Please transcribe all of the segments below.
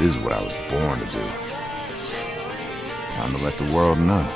This is what I was born to do. Time to let the world know.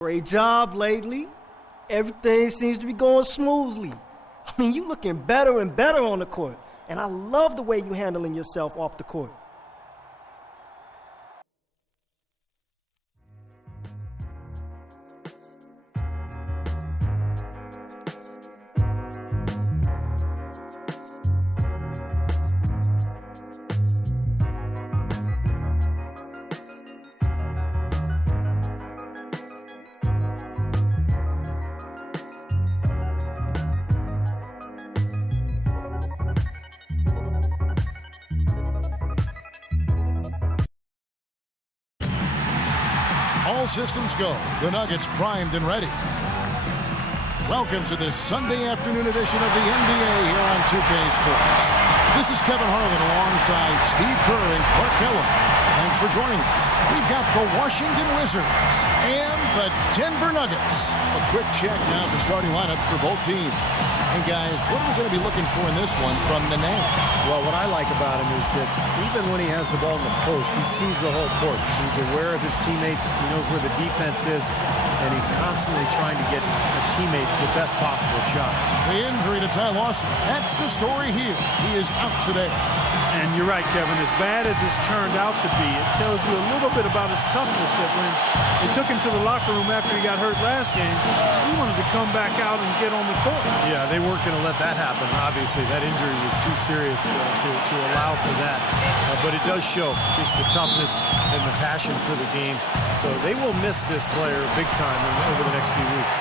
Great job lately. Everything seems to be going smoothly. I mean, you looking better and better on the court. And I love the way you handling yourself off the court. All systems go. The Nuggets primed and ready. Welcome to this Sunday afternoon edition of the NBA here on 2K Sports. This is Kevin Harlan alongside Steve Kerr and Clark Keller. Thanks for joining us. We've got the Washington Wizards and the Denver Nuggets. A quick check now of the starting lineups for both teams. Hey guys, what are we going to be looking for in this one from the Nets? Well, what I like about him is that even when he has the ball in the post, he sees the whole court. So he's aware of his teammates. He knows where the defense is, and he's constantly trying to get a teammate the best possible shot. The injury to Ty Lawson. That's the story here. He is out today. And you're right, Kevin. As bad as it's turned out to be, it tells you a little bit about his toughness that when they took him to the locker room after he got hurt last game, he wanted to come back out and get on the court. Yeah, they weren't going to let that happen. Obviously, that injury was too serious to allow for that. But it does show just the toughness and the passion for the game. So they will miss this player big time over the next few weeks.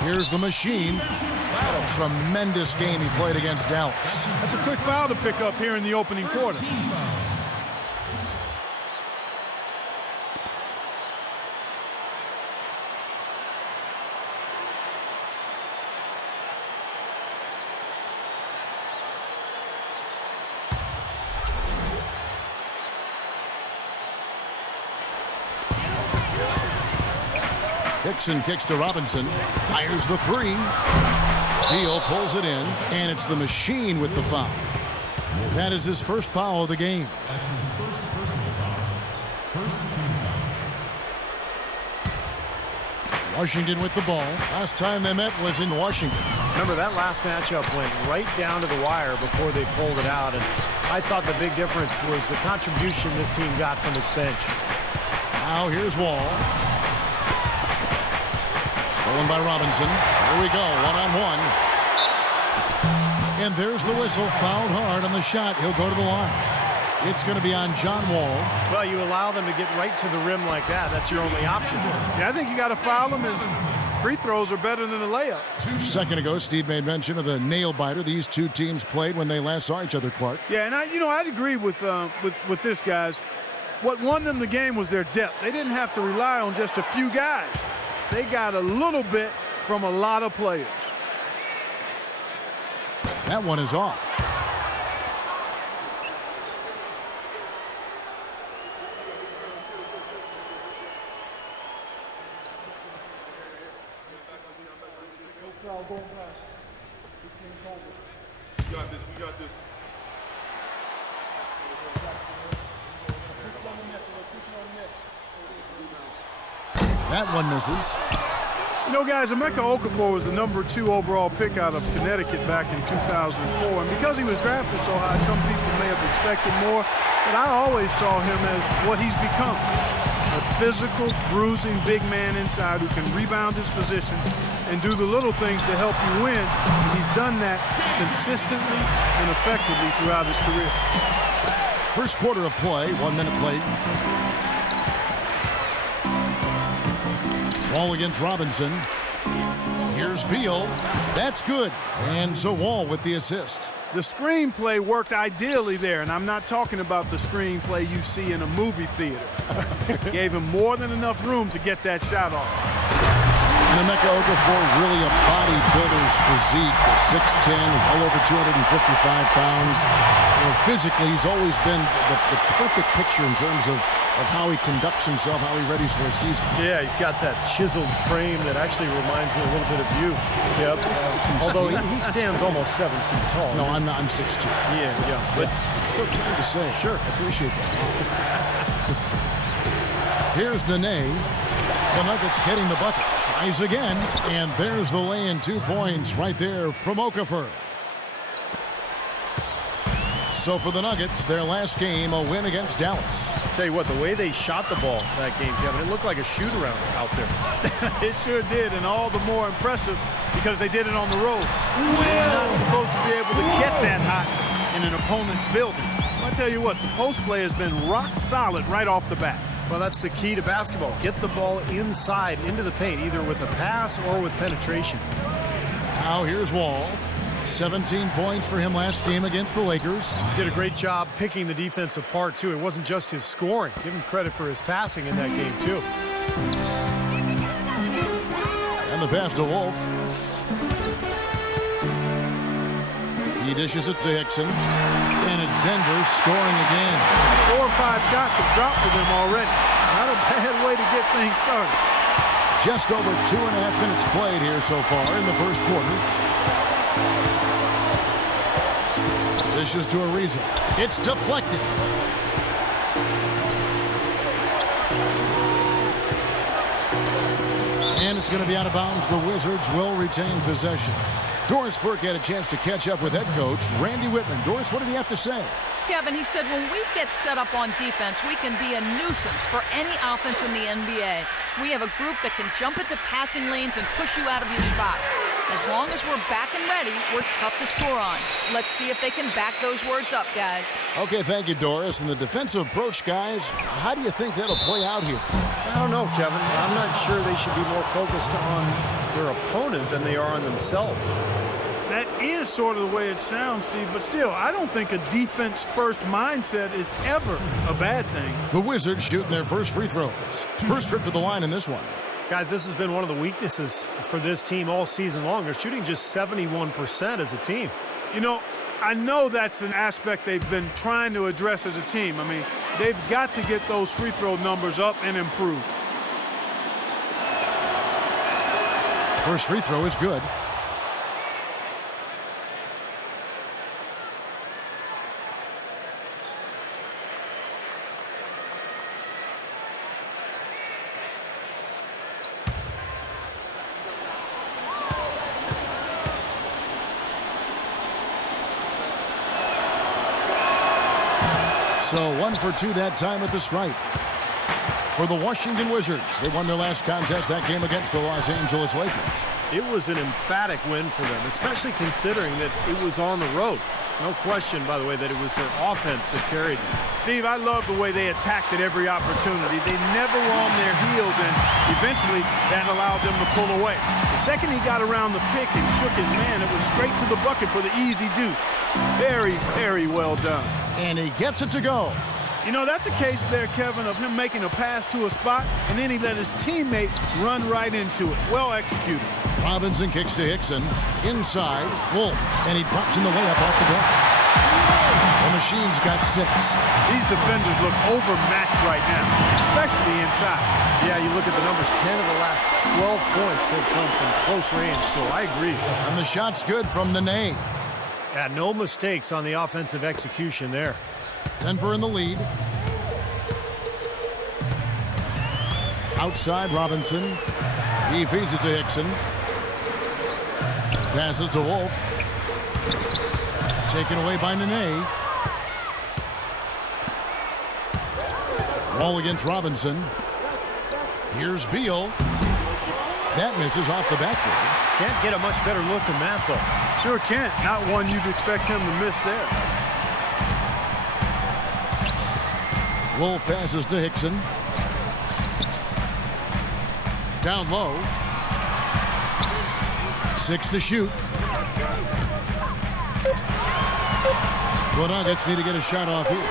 Here's the machine. What a tremendous game he played against Dallas. That's a quick foul to pick up here in the opening quarter. Hickson kicks to Robinson. Fires the three. Beal pulls it in, and it's the machine with the foul. That is his first foul of the game. That's his first personal foul. First team foul. Washington with the ball. Last time they met was in Washington. Remember, that last matchup went right down to the wire before they pulled it out, and I thought the big difference was the contribution this team got from its bench. Now here's Wall. Stolen by Robinson. Here we go, one-on-one. And there's the whistle, fouled hard on the shot. He'll go to the line. It's going to be on John Wall. Well, you allow them to get right to the rim like that. That's your only option. Yeah, I think you got to foul them, and free throws are better than a layup. A second ago, Steve made mention of the nail-biter these two teams played when they last saw each other, Clark. Yeah, and I'd agree with this, guys. What won them the game was their depth. They didn't have to rely on just a few guys. They got a little bit from a lot of players. That one is off. We got this. That one misses. You know, guys, Emeka Okafor was the #2 overall pick out of Connecticut back in 2004. And because he was drafted so high, some people may have expected more. But I always saw him as what he's become. A physical, bruising big man inside who can rebound his position and do the little things to help you win. And he's done that consistently and effectively throughout his career. First quarter of play, 1 minute played. Wall against Robinson. Here's Beal. That's good. And so Wall with the assist. The screenplay worked ideally there, and I'm not talking about the screenplay you see in a movie theater. Gave him more than enough room to get that shot off. And Emeka Okafor, really a bodybuilder's physique. 6'10", well over 255 pounds. You know, physically, he's always been the perfect picture in terms of how he conducts himself, how he readies for a season. Yeah, he's got that chiseled frame that actually reminds me a little bit of you. Yep. Although he stands almost 7 feet tall. No, I'm 6'2". Yeah. But it's so kind to say. Sure. I appreciate that. Here's Nene. The Nuggets hitting the bucket. Tries again, and there's the lay-in. 2 points right there from Okafor. So for the Nuggets, their last game, a win against Dallas. Tell you what, the way they shot the ball that game, Kevin, it looked like a shoot-around out there. It sure did, and all the more impressive because they did it on the road. You're not supposed to be able to get that hot in an opponent's building. I'll tell you what, the post play has been rock solid right off the bat. Well, that's the key to basketball. Get the ball inside into the paint, either with a pass or with penetration. Now here's Wall. 17 points for him last game against the Lakers. Did a great job picking the defense apart, too. It wasn't just his scoring. Give him credit for his passing in that game, too. And the pass to Wolf. He dishes it to Hickson. And it's Denver scoring again. 4 or 5 shots have dropped for them already. Not a bad way to get things started. Just over 2.5 minutes played here so far in the first quarter. Dishes to Ariza. It's deflected. And it's going to be out of bounds. The Wizards will retain possession. Doris Burke had a chance to catch up with head coach Randy Whitman. Doris, what did he have to say? Kevin, he said when we get set up on defense, we can be a nuisance for any offense in the NBA. We have a group that can jump into passing lanes and push you out of your spots. As long as we're back and ready, we're tough to score on. Let's see if they can back those words up, guys. Okay, thank you, Doris. And the defensive approach, guys, how do you think that'll play out here? I don't know, Kevin. I'm not sure they should be more focused on their opponent than they are on themselves. That is sort of the way it sounds, Steve, but still, I don't think a defense-first mindset is ever a bad thing. The Wizards shooting their first free throws. First trip to the line in this one. Guys, this has been one of the weaknesses for this team all season long. They're shooting just 71% as a team. You know, I know that's an aspect they've been trying to address as a team. I mean, they've got to get those free throw numbers up and improve. First free throw is good. So 1 for 2 that time at the stripe. For the Washington Wizards, they won their last contest that game against the Los Angeles Lakers. It was an emphatic win for them, especially considering that it was on the road. No question, by the way, that it was their offense that carried them. Steve, I love the way they attacked at every opportunity. They never were on their heels, and eventually that allowed them to pull away. The second he got around the pick and shook his man, it was straight to the bucket for the easy deuce. Very, very well done. And he gets it to go. You know, that's a case there, Kevin, of him making a pass to a spot, and then he let his teammate run right into it. Well executed. Robinson kicks to Hickson. Inside, Wolf. And he drops in the layup off the glass. The Machine's got 6. These defenders look overmatched right now, especially inside. Yeah, you look at the numbers, 10 of the last 12 points have come from close range, so I agree. And the shot's good from Nene. Yeah, no mistakes on the offensive execution there. Denver in the lead. Outside Robinson. He feeds it to Hickson. Passes to Wolf. Taken away by Nene. Wall against Robinson. Here's Beal. That misses off the backboard. Can't get a much better look than that, though. Sure can't. Not one you'd expect him to miss there. Wolf passes to Hickson. Down low. 6 to shoot. The Nuggets need to get a shot off here.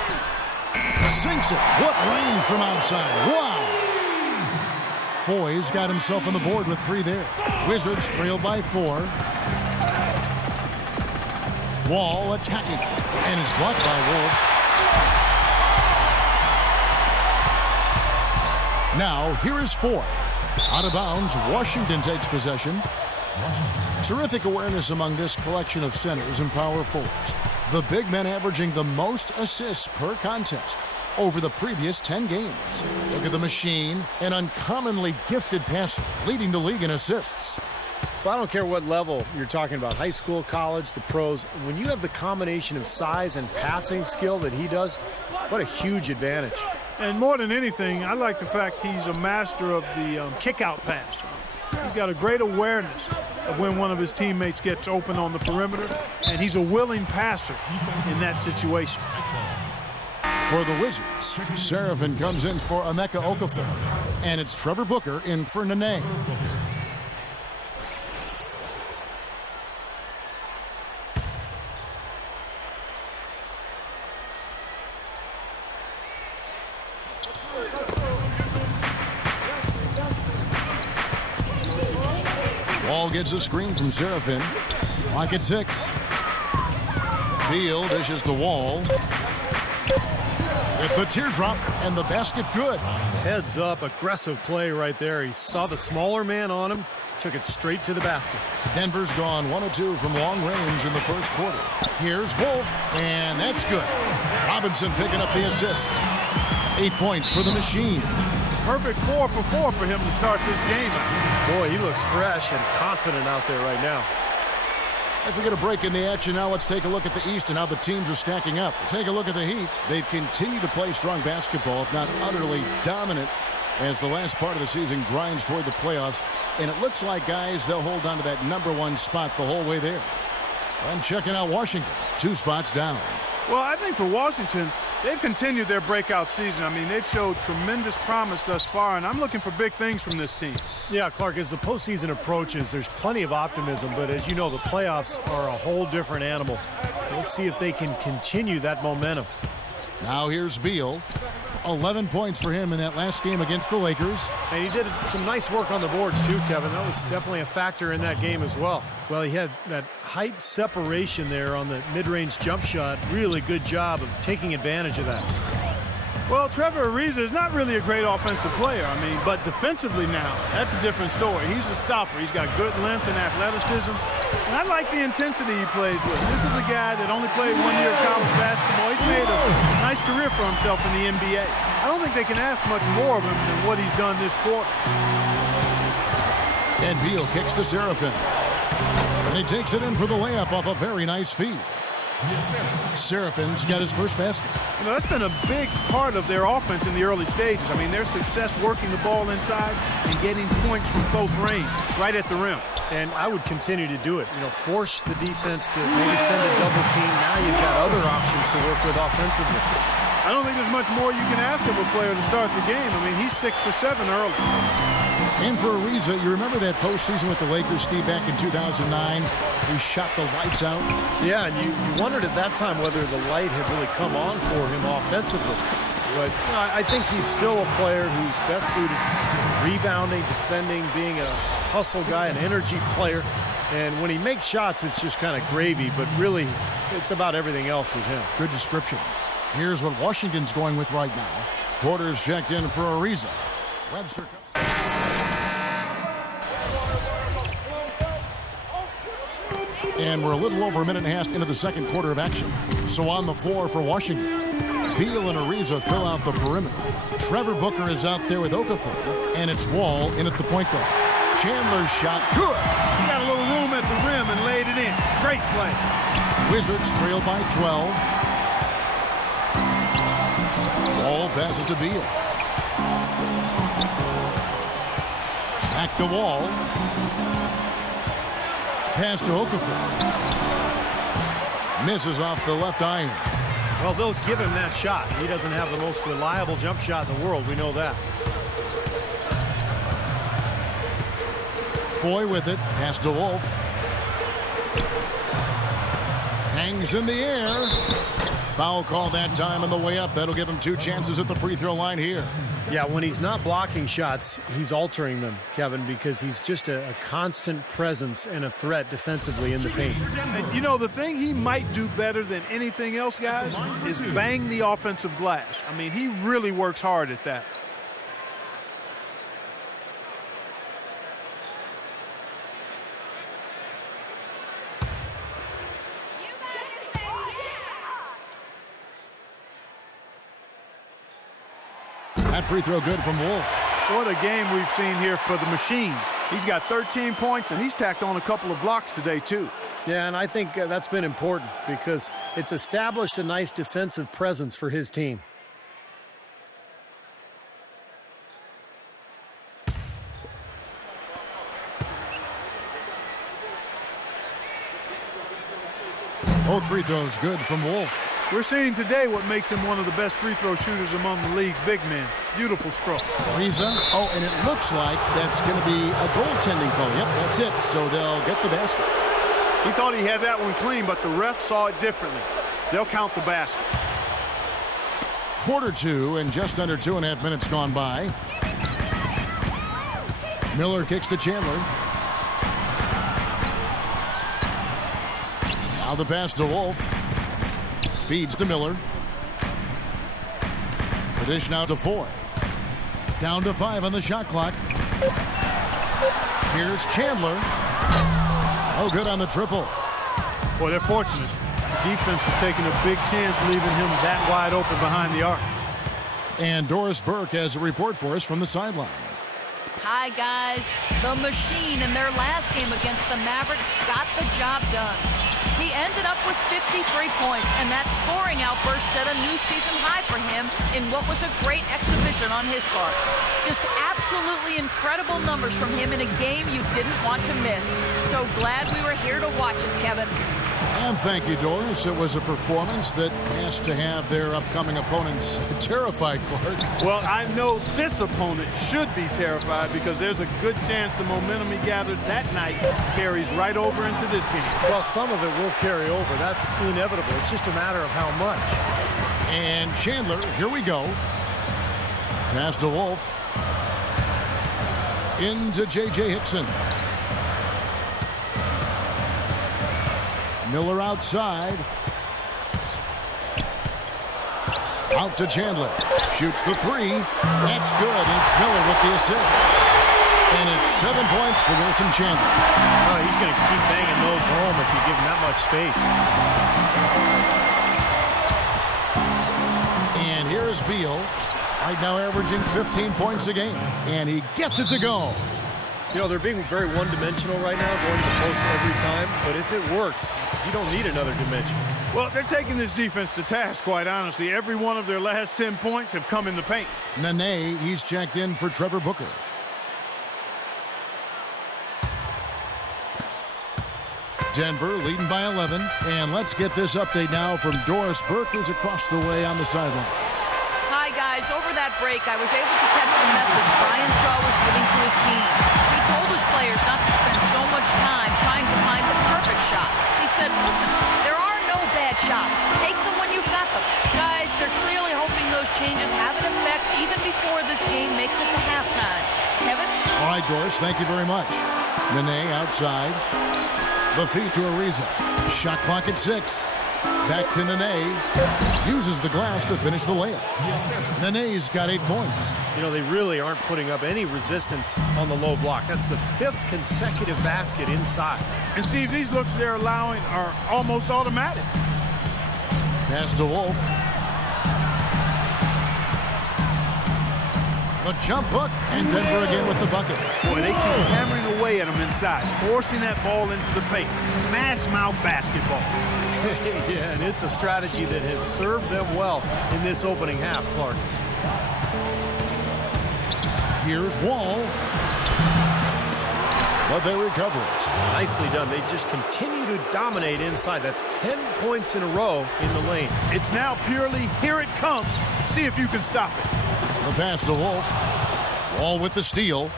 Sinks it. What range from outside. Wow. Foy's got himself on the board with 3 there. Wizards trail by 4. Wall attacking. And it's blocked by Wolf. Now, here is Foy. Out of bounds, Washington takes possession. Terrific awareness among this collection of centers and power forwards. The big men averaging the most assists per contest over the previous 10 games. Look at the Machine, an uncommonly gifted passer, leading the league in assists. But I don't care what level you're talking about, high school, college, the pros. When you have the combination of size and passing skill that he does, what a huge advantage. And more than anything, I like the fact he's a master of the kick-out pass. He's got a great awareness of when one of his teammates gets open on the perimeter, and he's a willing passer in that situation. For the Wizards, Serafin comes in for Emeka Okafor, and it's Trevor Booker in for Nene. Wall gets a screen from Serafin. Lock at 6. Beal dishes the Wall. With the teardrop and the basket good. Heads up, aggressive play right there. He saw the smaller man on him, took it straight to the basket. Denver's gone 1 of 2 from long range in the first quarter. Here's Wolf, and that's good. Robinson picking up the assist. 8 points for the Machine. Perfect 4 for 4 for him to start this game out. Boy, he looks fresh and confident out there right now. As we get a break in the action now, let's take a look at the East and how the teams are stacking up. Take a look at the Heat. They've continued to play strong basketball, if not utterly dominant, as the last part of the season grinds toward the playoffs. And it looks like, guys, they'll hold on to that #1 spot the whole way there. I'm checking out Washington. 2 spots down. Well, I think for Washington, they've continued their breakout season. I mean, they've showed tremendous promise thus far, and I'm looking for big things from this team. Yeah, Clark, as the postseason approaches, there's plenty of optimism, but as you know, the playoffs are a whole different animal. We'll see if they can continue that momentum. Now here's Beal. 11 points for him in that last game against the Lakers. And he did some nice work on the boards too, Kevin. That was definitely a factor in that game as well. Well, he had that height separation there on the mid-range jump shot. Really good job of taking advantage of that. Well, Trevor Ariza is not really a great offensive player. I mean, but defensively now, that's a different story. He's a stopper. He's got good length and athleticism. And I like the intensity he plays with. This is a guy that only played 1 year of college basketball. He's made a nice career for himself in the NBA. I don't think they can ask much more of him than what he's done this quarter. And Beal kicks to Seraphin. And he takes it in for the layup off a very nice feed. Seraphin's got his first basket. You know, that's been a big part of their offense in the early stages. I mean, their success working the ball inside and getting points from close range, right at the rim. And I would continue to do it. You know, force the defense to maybe send a double team. Now you've got other options to work with offensively. I don't think there's much more you can ask of a player to start the game. I mean, he's 6 for 7 early. And for Ariza, you remember that postseason with the Lakers, Steve, back in 2009? He shot the lights out. Yeah, and you wondered at that time whether the light had really come on for him offensively. But you know, I think he's still a player who's best suited rebounding, defending, being a hustle guy, an energy player. And when he makes shots, it's just kind of gravy. But really, it's about everything else with him. Good description. Here's what Washington's going with right now. Porter's checked in for Ariza. Webster. And we're a little over a minute and a half into the second quarter of action. So on the floor for Washington, Beal and Ariza fill out the perimeter. Trevor Booker is out there with Okafor, and it's Wall in at the point guard. Chandler's shot, good. He got a little room at the rim and laid it in. Great play. Wizards trail by 12. Wall passes to Beal. Back to Wall. Pass to Okafor. Misses off the left iron. Well, they'll give him that shot. He doesn't have the most reliable jump shot in the world. We know that. Foy with it. Pass to Wolf. Hangs in the air. Foul call that time on the way up. That'll give him 2 chances at the free throw line here. Yeah, when he's not blocking shots, he's altering them, Kevin, because he's just a constant presence and a threat defensively in the paint. And, you know, the thing he might do better than anything else, guys, is bang the offensive glass. I mean, he really works hard at that. That free throw good from Wolf. What a game we've seen here for the machine. He's got 13 points, and he's tacked on a couple of blocks today, too. Yeah, and I think that's been important because it's established a nice defensive presence for his team. Both free throws good from Wolf. We're seeing today what makes him one of the best free throw shooters among the league's big men. Beautiful stroke. Ariza. Oh, and it looks like that's going to be a goaltending call. Yep, that's it. So they'll get the basket. He thought he had that one clean, but the ref saw it differently. They'll count the basket. Quarter 2 and just under 2.5 minutes gone by. Miller kicks to Chandler. Now the pass to Wolf. Feeds to Miller. The dish now to Foy. Down to 5 on the shot clock. Here's Chandler. Oh, good on the triple. Boy, they're fortunate. The defense was taking a big chance leaving him that wide open behind the arc. And Doris Burke has a report for us from the sideline. Hi, guys. The machine in their last game against the Mavericks got the job done. He ended up with 53 points, and that scoring outburst set a new season high for him in what was a great exhibition on his part. Just absolutely incredible numbers from him in a game you didn't want to miss. So glad we were here to watch it, Kevin. And thank you, Doris. It was a performance that has to have their upcoming opponents terrified, Clark. Well, I know this opponent should be terrified because there's a good chance the momentum he gathered that night carries right over into this game. Well, some of it will carry over. That's inevitable. It's just a matter of how much. And Chandler, here we go. Pass to Wolf. Into J.J. Hickson. Miller outside. Out to Chandler. Shoots the three. That's good. It's Miller with the assist. And it's 7 points for Wilson Chandler. Oh, he's going to keep banging those home if you give him that much space. And here's Beal. Right now averaging 15 points a game. And he gets it to go. You know, they're being very one-dimensional right now, going to the post every time. But if it works, you don't need another dimension. Well, they're taking this defense to task, quite honestly. Every one of their last 10 points have come in the paint. Nene, he's checked in for Trevor Booker. Denver leading by 11. And let's get this update now from Doris Burke, who's across the way on the sideline. Hi, guys. Over that break, I was able to catch the message Brian Shaw was giving to his team. He told his players not to spend so much time trying to find the perfect shot. He said, listen, there are no bad shots. Take them when you've got them. Guys, they're clearly hoping those changes have an effect even before this game makes it to halftime. Kevin? All right, Doris, thank you very much. Nene outside. The feed to Ariza. Shot clock at 6. Back to Nene. Uses the glass to finish the layup. Nene's got 8 points. You know, they really aren't putting up any resistance on the low block. That's the 5th consecutive basket inside. And, Steve, these looks they're allowing are almost automatic. Pass to Wolf. The jump hook, and Denver again with the bucket. Boy, they keep hammering away at them inside, forcing that ball into the paint. Smash mouth basketball. Yeah, and it's a strategy that has served them well in this opening half, Clark. Here's Wall. But they recover it. Nicely done. They just continue to dominate inside. That's 10 points in a row in the lane. It's now purely, here it comes. See if you can stop it. The pass to Wolf. Wall with the steal.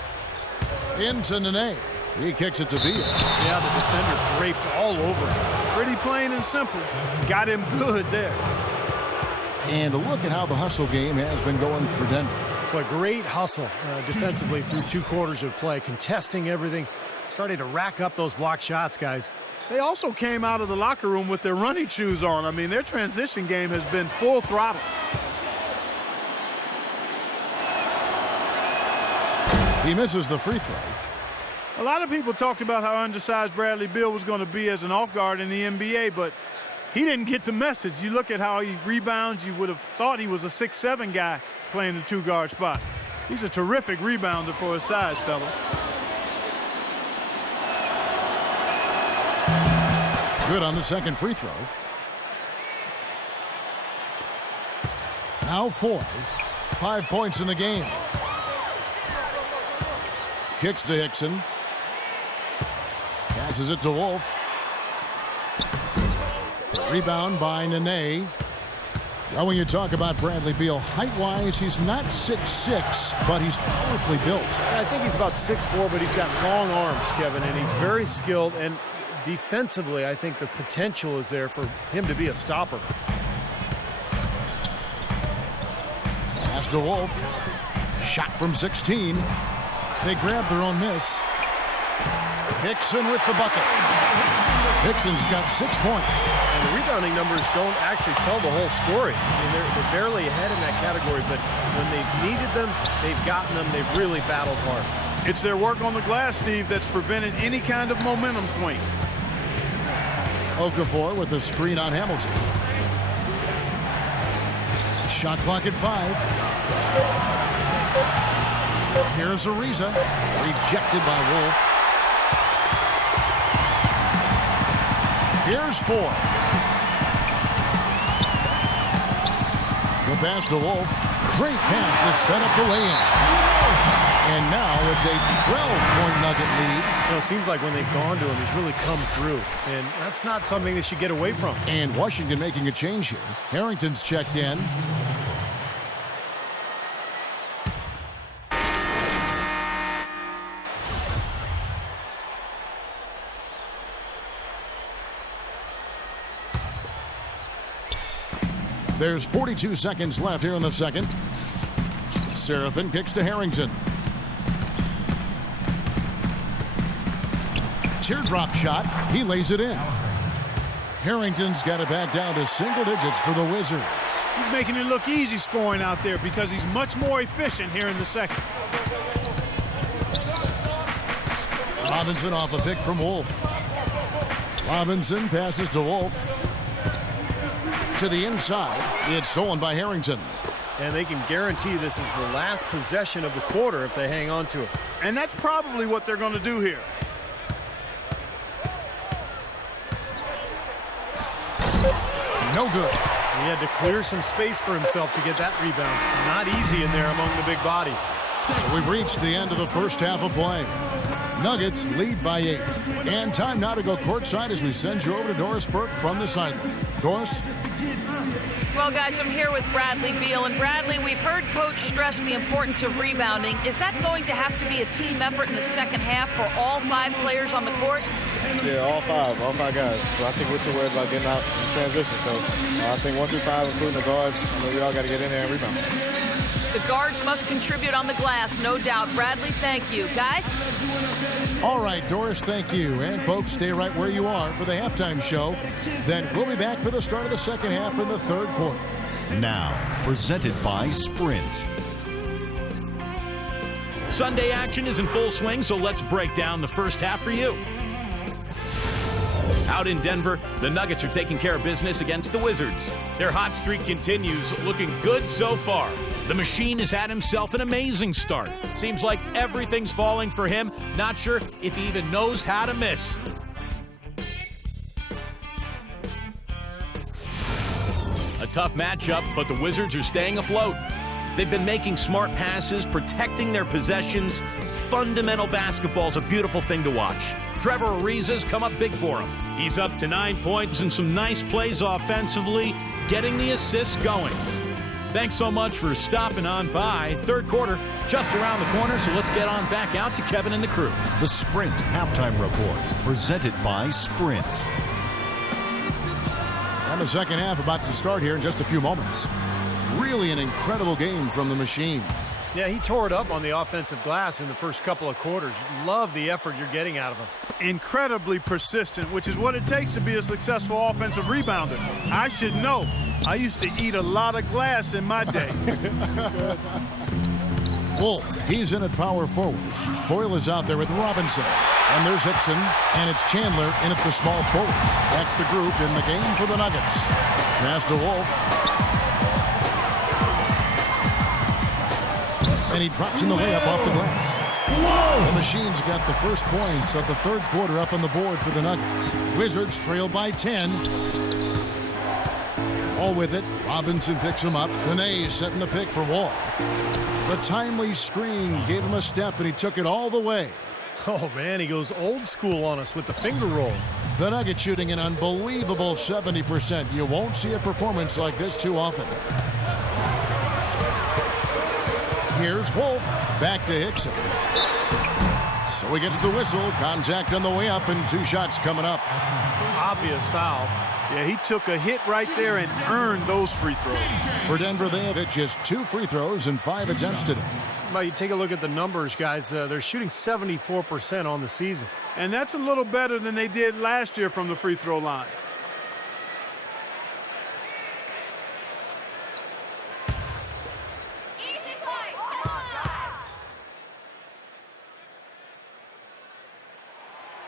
Into Nene. He kicks it to Beal. Yeah, the defender draped all over him. Pretty plain and simple. Got him good there. And a look at how the hustle game has been going for Denver. Boy, great hustle defensively through 2 quarters of play, contesting everything, starting to rack up those block shots, guys. They also came out of the locker room with their running shoes on. I mean, their transition game has been full throttle. He misses the free throw. A lot of people talked about how undersized Bradley Beal was going to be as an off guard in the NBA, but he didn't get the message. You look at how he rebounds, you would have thought he was a 6'7" guy playing the 2-guard spot. He's a terrific rebounder for his size, fellas. Good on the second free throw. Now 4. 5 points in the game. Kicks to Hickson. Passes it to Wolf. Rebound by Nene. Well, when you talk about Bradley Beal, height-wise, he's not 6'6", but he's powerfully built. I think he's about 6'4", but he's got long arms, Kevin, and he's very skilled. And defensively, I think the potential is there for him to be a stopper. Pass to Wolf. Shot from 16. They grab their own miss. Hickson with the bucket. Hickson's got 6 points. And the rebounding numbers don't actually tell the whole story. I mean, they're barely ahead in that category, but when they've needed them, they've gotten them. They've really battled hard. It's their work on the glass, Steve, that's prevented any kind of momentum swing. Okafor with the screen on Hamilton. Shot clock at 5. Here's Ariza. Rejected by Wolf. Here's 4. The pass to Wolf. Great pass to set up the lay-in. And now it's a 12-point Nugget lead. You know, it seems like when they've gone to him, he's really come through. And that's not something they should get away from. And Washington making a change here. Harrington's checked in. There's 42 seconds left here in the second. Seraphin kicks to Harrington. Teardrop shot. He lays it in. Harrington's got it back down to single digits for the Wizards. He's making it look easy scoring out there because he's much more efficient here in the second. Robinson off a pick from Wolf. Robinson passes to Wolf. To the inside. It's stolen by Harrington. And they can guarantee this is the last possession of the quarter if they hang on to it. And that's probably what they're going to do here. No good. He had to clear some space for himself to get that rebound. Not easy in there among the big bodies. So we've reached the end of the first half of play. Nuggets lead by 8. And time now to go courtside as we send you over to Doris Burke from the sideline. Doris? Well, guys, I'm here with Bradley Beal. And Bradley, we've heard Coach stress the importance of rebounding. Is that going to have to be a team effort in the second half for all 5 players on the court? Yeah, all five guys. But I think we're too worried about getting out in transition. So I think 1 through 5, including the guards, we all got to get in there and rebound. The guards must contribute on the glass, no doubt. Bradley, thank you. Guys? All right, Doris, thank you. And folks, stay right where you are for the halftime show. Then we'll be back for the start of the second half in the third quarter. Now, presented by Sprint. Sunday action is in full swing, so let's break down the first half for you. Out in Denver, the Nuggets are taking care of business against the Wizards. Their hot streak continues, looking good so far. The Machine has had himself an amazing start. Seems like everything's falling for him. Not sure if he even knows how to miss. A tough matchup, but the Wizards are staying afloat. They've been making smart passes, protecting their possessions. Fundamental basketball's a beautiful thing to watch. Trevor Ariza's come up big for him. He's up to 9 points and some nice plays offensively, getting the assists going. Thanks so much for stopping on by. Third quarter just around the corner, so let's get on back out to Kevin and the crew. The Sprint Halftime Report, presented by Sprint. And the second half about to start here in just a few moments. Really an incredible game from the Machine. Yeah, he tore it up on the offensive glass in the first couple of quarters. Love the effort you're getting out of him. Incredibly persistent, which is what it takes to be a successful offensive rebounder. I should know. I used to eat a lot of glass in my day. Wolf, he's in at power forward. Foyle is out there with Robinson. And there's Hickson, and it's Chandler in at the small forward. That's the group in the game for the Nuggets. Pass to Wolf. And he drops in the layup off the glass. Whoa! The Machine's got the first points of the third quarter up on the board for the Nuggets. Wizards trail by 10. All with it. Robinson picks him up. Nene setting the pick for Wall. The timely screen gave him a step, and he took it all the way. Oh, man, he goes old school on us with the finger roll. The Nuggets shooting an unbelievable 70%. You won't see a performance like this too often. Here's Wolf. Back to Hickson. So he gets the whistle. Contact on the way up, and 2 shots coming up. Obvious foul. Yeah, he took a hit right there and earned those free throws. For Denver, they have hit just 2 free throws and 5 attempts today. Well, you take a look at the numbers, guys. They're shooting 74% on the season. And that's a little better than they did last year from the free throw line.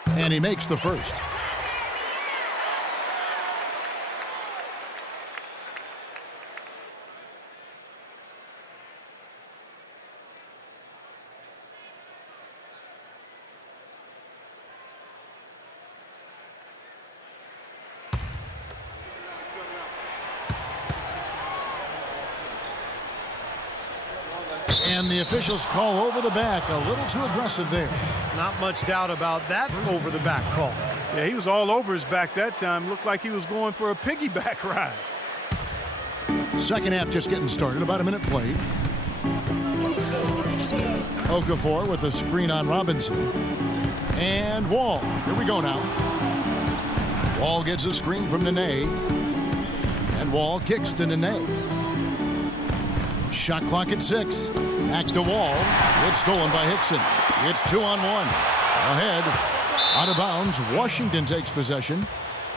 And he makes the first. And the officials call over the back. A little too aggressive there. Not much doubt about that over the back call. Yeah, he was all over his back that time. Looked like he was going for a piggyback ride. Second half just getting started. About a minute played. Okafor with the screen on Robinson. And Wall. Here we go now. Wall gets a screen from Nene. And Wall kicks to Nene. Shot clock at 6. Back to Wall. It's stolen by Hickson. It's 2-on-1. Ahead. Out of bounds. Washington takes possession.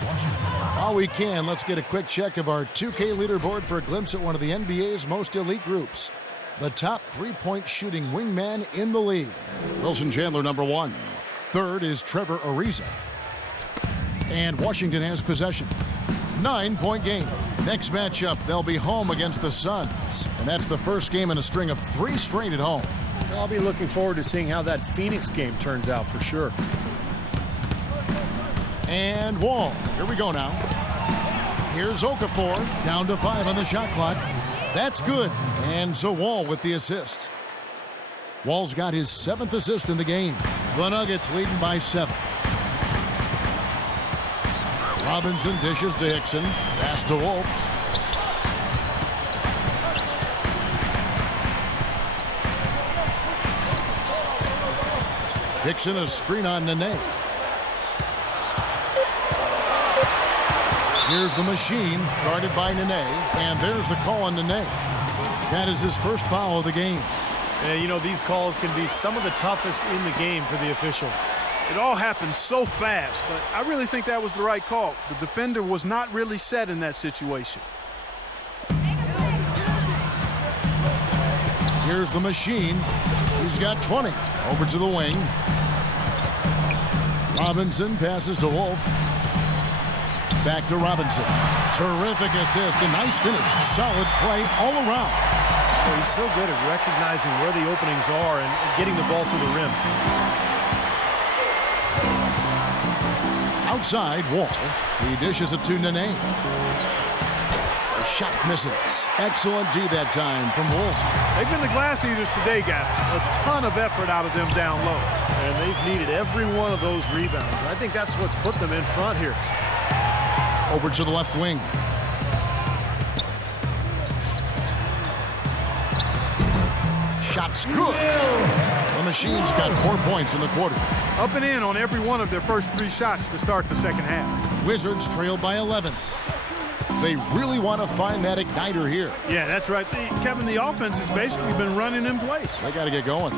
While we can, let's get a quick check of our 2K leaderboard for a glimpse at one of the NBA's most elite groups. The top three-point shooting wingman in the league. Wilson Chandler, number 1. Third is Trevor Ariza. And Washington has possession. 9-point game. Next matchup, they'll be home against the Suns. And that's the first game in a string of 3 straight at home. I'll be looking forward to seeing how that Phoenix game turns out for sure. And Wall. Here we go now. Here's Okafor. Down to 5 on the shot clock. That's good. And so Wall with the assist. Wall's got his 7th assist in the game. The Nuggets leading by 7. Robinson dishes to Hickson. Pass to Wolf. Hickson a screen on Nene. Here's the machine, guarded by Nene, and there's the call on Nene. That is his first foul of the game. Yeah, you know, these calls can be some of the toughest in the game for the officials. It all happened so fast, but I really think that was the right call. The defender was not really set in that situation. Here's the machine. He's got 20. Over to the wing. Robinson passes to Wolf. Back to Robinson. Terrific assist. A nice finish. Solid play all around. Well, he's so good at recognizing where the openings are and getting the ball to the rim. Outside, Wall. He dishes it to Nene. The shot misses. Excellent D that time from Wolf. They've been the glass eaters today, guys. A ton of effort out of them down low. And they've needed every one of those rebounds. I think that's what's put them in front here. Over to the left wing. Shot's good. The Machine's got 4 points in the quarter. Up and in on every one of their first 3 shots to start the second half. Wizards trail by 11. They really want to find that igniter here. Yeah, that's right. Kevin, the offense has basically been running in place. They got to get going.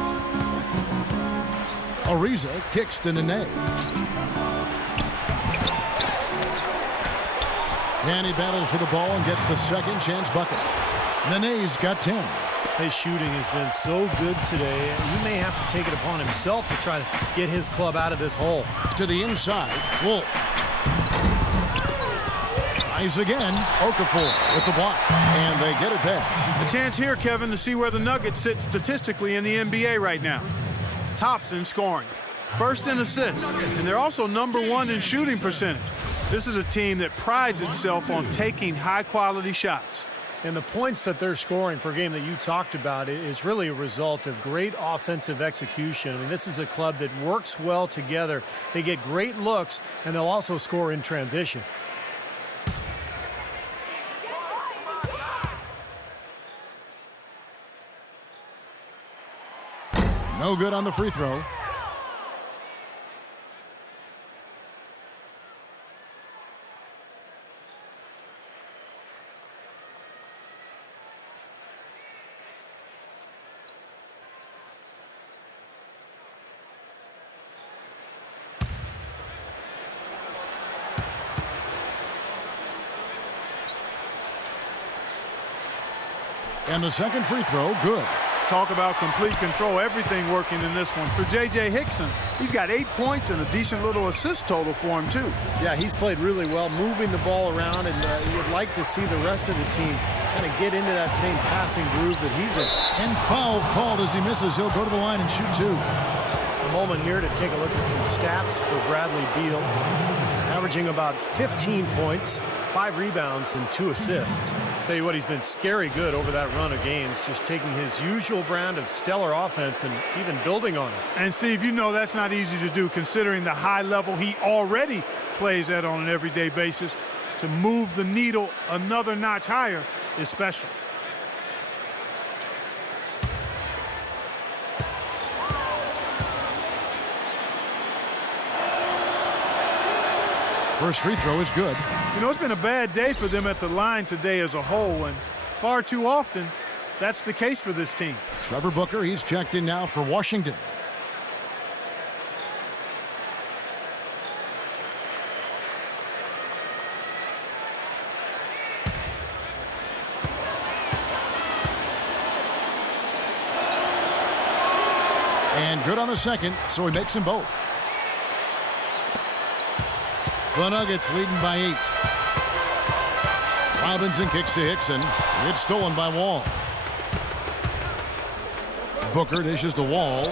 Ariza kicks to Nene. And he battles for the ball and gets the second chance bucket. Nene's got 10. His shooting has been so good today. He may have to take it upon himself to try to get his club out of this hole. To the inside, Wolf. Tries again. Okafor with the block. And they get it back. A chance here, Kevin, to see where the Nuggets sit statistically in the NBA right now. Tops in scoring. First in assists. And they're also number 1 in shooting percentage. This is a team that prides itself on taking high-quality shots. And the points that they're scoring per game that you talked about is really a result of great offensive execution. I mean, this is a club that works well together. They get great looks, and they'll also score in transition. No good on the free throw. And the second free throw, good. Talk about complete control, everything working in this one. For J.J. Hickson, he's got 8 points and a decent little assist total for him, too. Yeah, he's played really well, moving the ball around, and you would like to see the rest of the team kind of get into that same passing groove that he's in. And foul called as he misses. He'll go to the line and shoot 2. A moment here to take a look at some stats for Bradley Beal. Averaging about 15 points, 5 rebounds, and 2 assists. Tell you what, he's been scary good over that run of games, just taking his usual brand of stellar offense and even building on it. And Steve, you know that's not easy to do considering the high level he already plays at on an everyday basis. To move the needle another notch higher is special. First free throw is good. You know, it's been a bad day for them at the line today as a whole, and far too often, that's the case for this team. Trevor Booker, he's checked in now for Washington. good on the second, so he makes them both. The Nuggets leading by 8. Robinson kicks to Hickson. It's stolen by Wall. Booker dishes to Wall.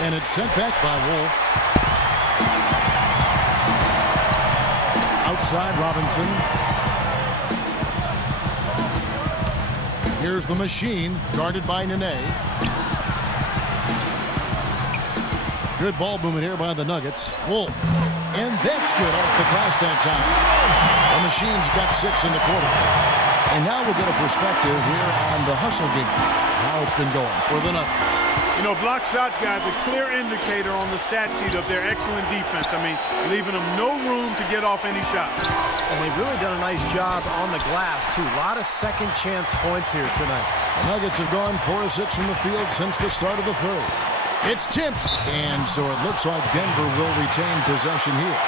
And it's sent back by Wolf. Outside Robinson. Here's the machine, guarded by Nene. Good ball movement here by the Nuggets. Wolf. And that's good off the glass that time. The machine's got 6 in the quarter. And now we'll get a perspective here on the hustle game. How it's been going for the Nuggets. You know, block shots, guys, a clear indicator on the stat sheet of their excellent defense. I mean, leaving them no room to get off any shots. And they've really done a nice job on the glass, too. A lot of second chance points here tonight. The Nuggets have gone 4 of 6 from the field since the start of the third. It's tipped, and so it looks like Denver will retain possession here.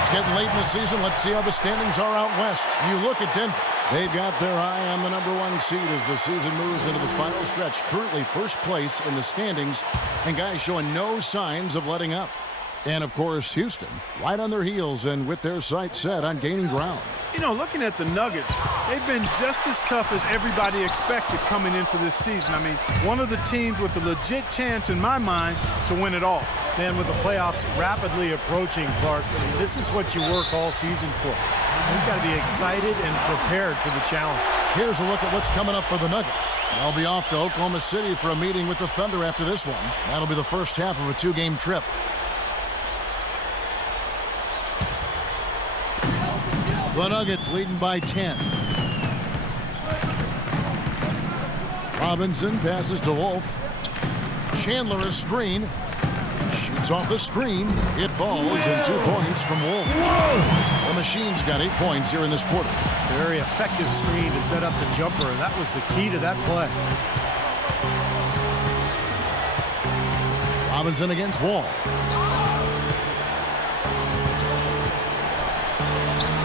It's getting late in the season. Let's see how the standings are out west. You look at Denver. They've got their eye on the #1 seed as the season moves into the final stretch. Currently first place in the standings, and guys showing no signs of letting up. And, of course, Houston right on their heels and with their sights set on gaining ground. You know, looking at the Nuggets, they've been just as tough as everybody expected coming into this season. I mean, one of the teams with a legit chance, in my mind, to win it all. Man, with the playoffs rapidly approaching, Clark, I mean, this is what you work all season for. You've got to be excited and prepared for the challenge. Here's a look at what's coming up for the Nuggets. They'll be off to Oklahoma City for a meeting with the Thunder after this one. That'll be the first half of a 2-game trip. The Nuggets leading by 10. Robinson passes to Wolf. Chandler a screen. Shoots off the screen. It falls, and 2 points from Wolf. Whoa. The Machine's got 8 points here in this quarter. Very effective screen to set up the jumper, and that was the key to that play. Robinson against Wall.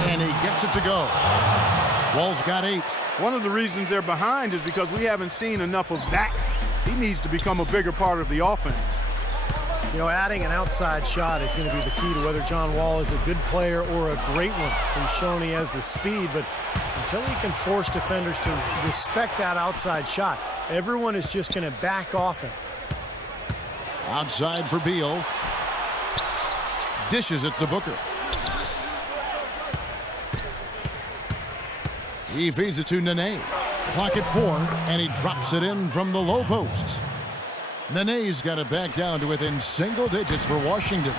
And he gets it to go. Wall's got 8. One of the reasons they're behind is because we haven't seen enough of that. He needs to become a bigger part of the offense. You know, adding an outside shot is going to be the key to whether John Wall is a good player or a great one. He's shown he has the speed, but until he can force defenders to respect that outside shot, everyone is just going to back off him. Outside for Beal. Dishes it to Booker. He feeds it to Nene. Clock at 4, and he drops it in from the low post. Nene's got it back down to within single digits for Washington.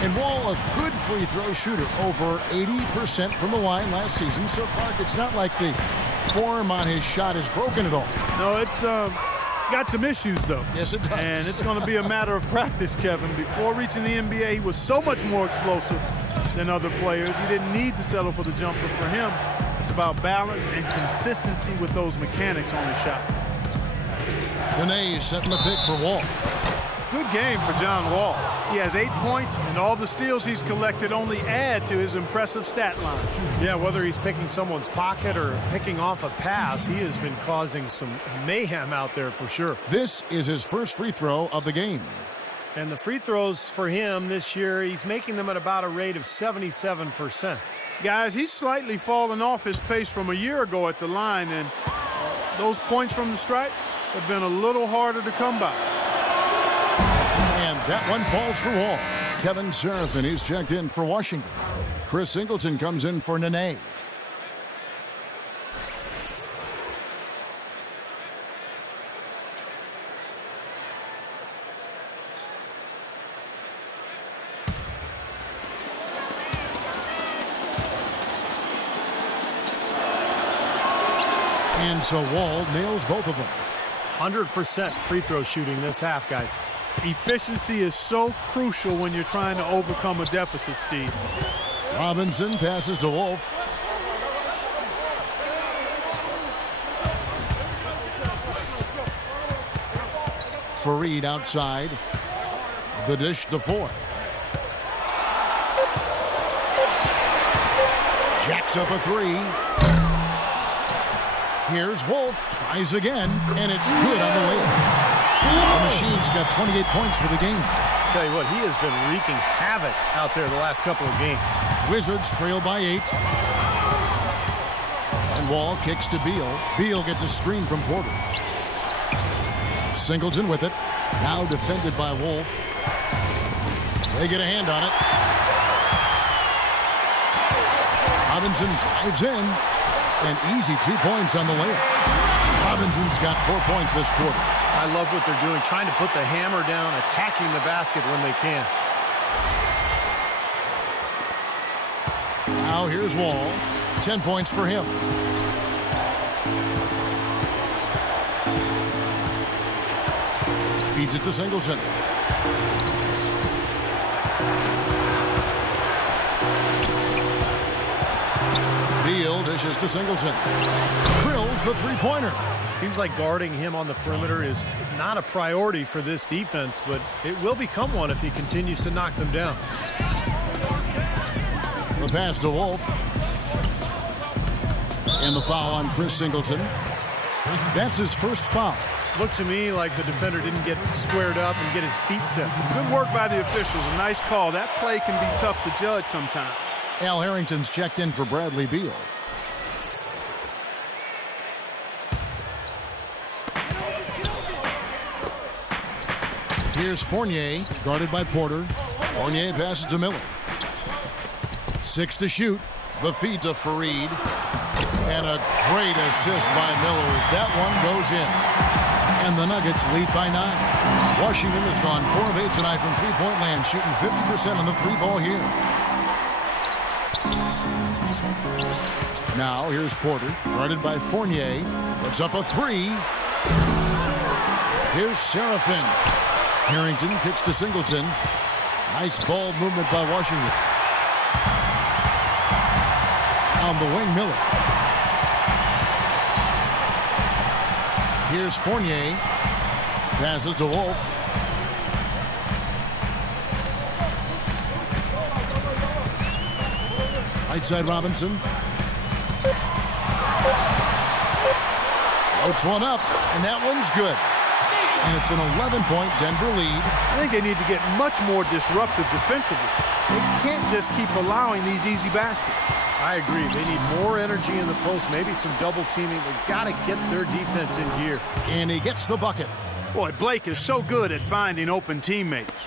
And Wall, a good free throw shooter, over 80% from the line last season. So, Clark, it's not like the form on his shot is broken at all. No, it's got some issues, though. Yes, it does. And it's going to be a matter of practice, Kevin. Before reaching the NBA, he was so much more explosive than other players. He didn't need to settle for the jumper. For him, it's about balance and consistency with those mechanics on the shot. Nene setting the pick for Wall. Good game for John Wall. He has 8 points, and all the steals he's collected only add to his impressive stat line. Yeah, whether he's picking someone's pocket or picking off a pass, he has been causing some mayhem out there for sure. This is his first free throw of the game. And the free throws for him this year, he's making them at about a rate of 77%. Guys, he's slightly fallen off his pace from a year ago at the line, and those points from the stripe have been a little harder to come by. And that one falls for Wall. Kevin Seraphin, he's checked in for Washington. Chris Singleton comes in for Nene. And so Wall nails both of them. 100% free throw shooting this half, guys. Efficiency is so crucial when you're trying to overcome a deficit, Steve. Robinson passes to Wolf. Fareed outside. The dish to Four. Jacks up a 3. Here's Wolf, tries again, and it's good on the layup. The Machine's got 28 points for the game. Tell you what, he has been wreaking havoc out there the last couple of games. Wizards trail by 8. And Wall kicks to Beal. Beal gets a screen from Porter. Singleton with it. Now defended by Wolf. They get a hand on it. Robinson drives in. An easy 2 points on the layup. Robinson's got 4 points this quarter. I love what they're doing, trying to put the hammer down, attacking the basket when they can. Now here's Wall. 10 points for him. Feeds it to Singleton. Beal dishes to Singleton. Drills the three-pointer. Seems like guarding him on the perimeter is not a priority for this defense, but it will become one if he continues to knock them down. The pass to Wolf. And the foul on Chris Singleton. That's his first foul. Looked to me like the defender didn't get squared up and get his feet set. Good work by the officials. A nice call. That play can be tough to judge sometimes. Al Harrington's checked in for Bradley Beal. Here's Fournier, guarded by Porter. Fournier passes to Miller. 6 to shoot. The feed to Fareed. And a great assist by Miller as that one goes in. And the Nuggets lead by 9. Washington has gone 4 of 8 tonight from three-point land, shooting 50% on the three-ball here. Now here's Porter, guarded by Fournier. Puts up a 3. Here's Seraphin. Harrington kicks to Singleton. Nice ball movement by Washington. On the wing, Miller. Here's Fournier. Passes to Wolf. Right side Robinson. Floats one up, and that one's good. And it's an 11-point Denver lead. I think they need to get much more disruptive defensively. They can't just keep allowing these easy baskets. I agree. They need more energy in the post, maybe some double teaming. They've got to get their defense in gear. And he gets the bucket. Boy, Blake is so good at finding open teammates.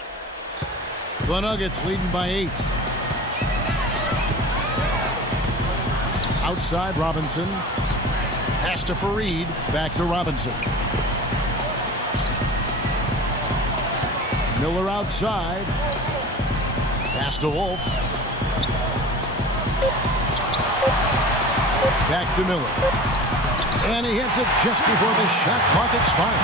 The Nuggets leading by 8. Outside Robinson. Pass to Fareed. Back to Robinson. Miller outside. Pass to Wolf. Back to Miller. And he hits it just before the shot clock expires.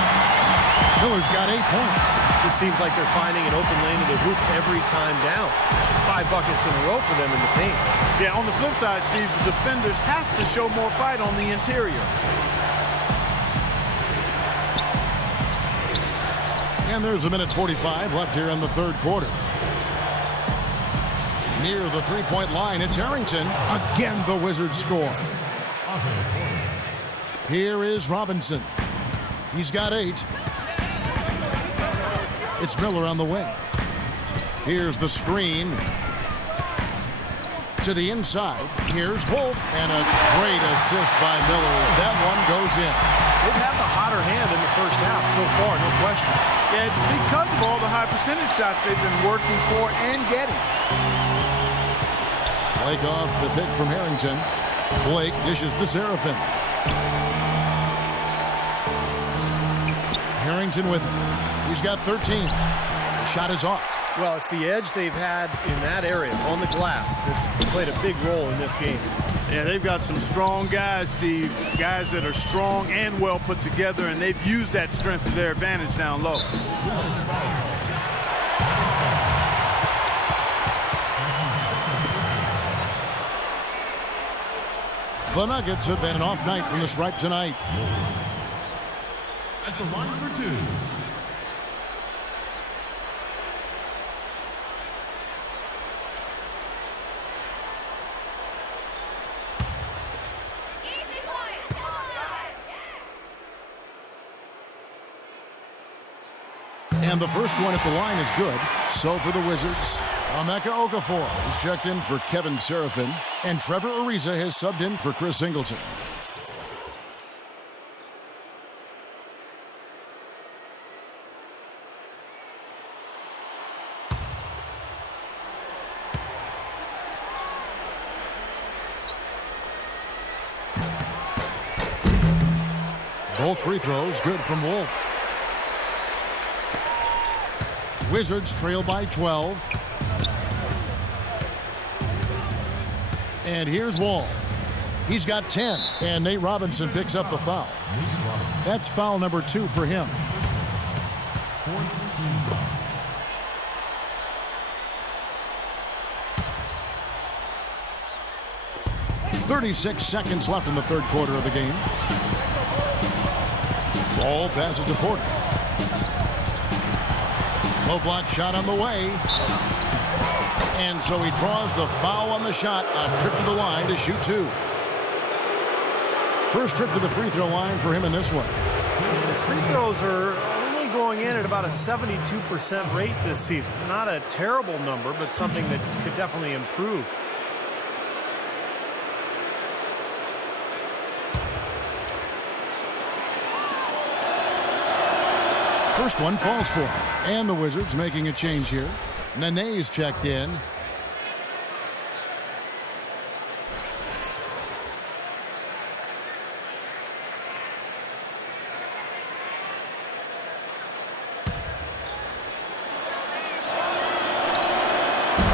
Miller's got 8 points. This seems like they're finding an open lane in the hoop every time down. It's 5 buckets in a row for them in the paint. Yeah, on the flip side, Steve, the defenders have to show more fight on the interior. And there's a minute 45 left here in the third quarter. Near the three-point line, it's Harrington. Again, the Wizards score. Here is Robinson. He's got 8. It's Miller on the wing. Here's the screen. To the inside. Here's Wolf. And a great assist by Miller. That one goes in. They've had the hotter hand in the first half so far, no question. Yeah, it's because of all the high percentage shots they've been working for and getting. Blake off the pick from Harrington. Blake dishes to Seraphin. Harrington with it. He's got 13. The shot is off. Well, it's the edge they've had in that area on the glass that's played a big role in this game. Yeah, they've got some strong guys, Steve. Guys that are strong and well put together, and they've used that strength to their advantage down low. The Nuggets have been an off night from the stripe tonight. At the line for 2. And the first one at the line is good. So for the Wizards, Emeka Okafor is checked in for Kevin Serafin, and Trevor Ariza has subbed in for Chris Singleton. Both free throws good from Wolf. Wizards trail by 12. And here's Wall. He's got 10. And Nate Robinson picks up the foul. That's foul number 2 for him. 36 seconds left in the third quarter of the game. Ball passes to Porter. Low block shot on the way. And so he draws the foul on the shot. A trip to the line to shoot 2. First trip to the free throw line for him in this one. His free throws are only going in at about a 72% rate this season. Not a terrible number, but something that could definitely improve. First one falls for him. And the Wizards making a change here. Nene's checked in.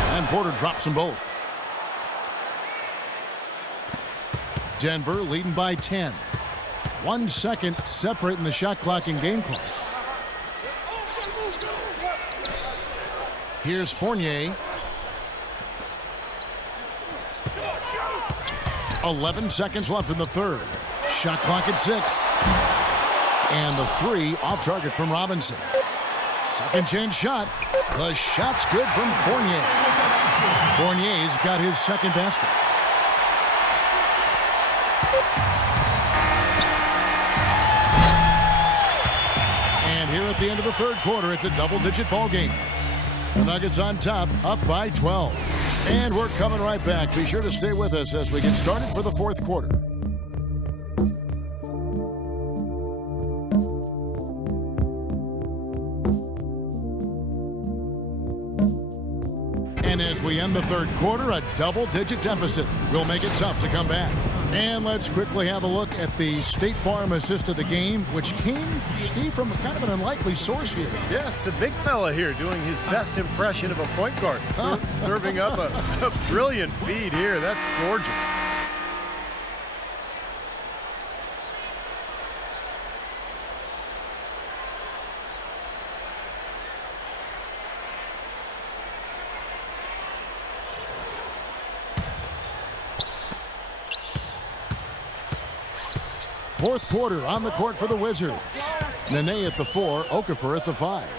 And Porter drops them both. Denver leading by 10. 1 second separating the shot clock and game clock. Here's Fournier. 11 seconds left in the third. Shot clock at 6. And the 3 off target from Robinson. Second chance shot. The shot's good from Fournier. Fournier's got his second basket. And here at the end of the third quarter, it's a double-digit ball game. The Nuggets on top, up by 12. And we're coming right back. Be sure to stay with us as we get started for the fourth quarter. And as we end the third quarter, a double-digit deficit will make it tough to come back. And let's quickly have a look at the State Farm assist of the game, which came, Steve, from kind of an unlikely source here. Yes, the big fella here doing his best impression of a point guard. Serving up a brilliant feed here. That's gorgeous. Fourth quarter on the court for the Wizards. Nene at the 4, Okafor at the 5.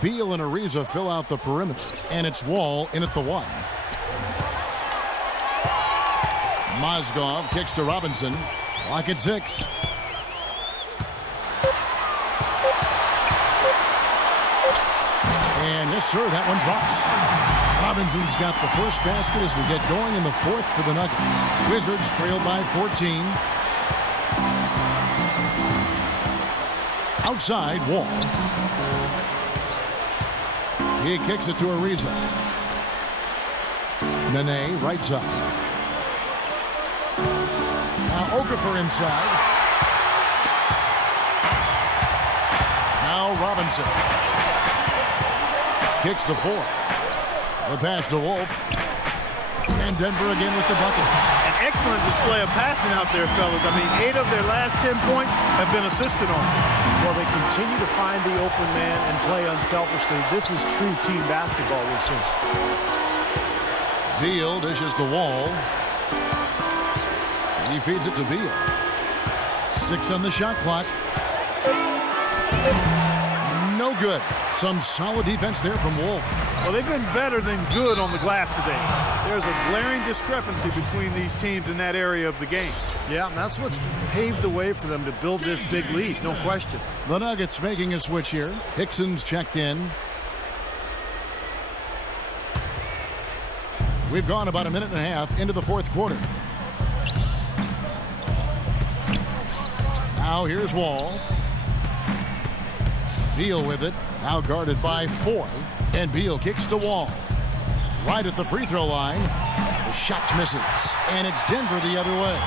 Beal and Ariza fill out the perimeter. And it's Wall in at the 1. Mozgov kicks to Robinson. Clock at 6. And yes, sir, that one drops. Robinson's got the first basket as we get going in the fourth for the Nuggets. Wizards trail by 14. Outside, Wall. He kicks it to Ariza. Nene, right side. Now Okafor inside. Now Robinson. Kicks to 4. The pass to Wolf. And Denver again with the bucket. An excellent display of passing out there, fellas. I mean, 8 of their last 10 points have been assisted on. Well, they continue to find the open man and play unselfishly. This is true team basketball we've seen. Beal dishes to Wall. He feeds it to Beal. 6 on the shot clock. No no good. Some solid defense there from Wolf. Well, they've been better than good on the glass today. There's a glaring discrepancy between these teams in that area of the game. Yeah, and that's what's paved the way for them to build this big lead, no question. The Nuggets making a switch here. Hickson's checked in. We've gone about a minute and a half into the fourth quarter. Now here's Wall. Beal with it. Now guarded by Ford. And Beal kicks to Wall. Right at the free throw line. The shot misses. And it's Denver the other way.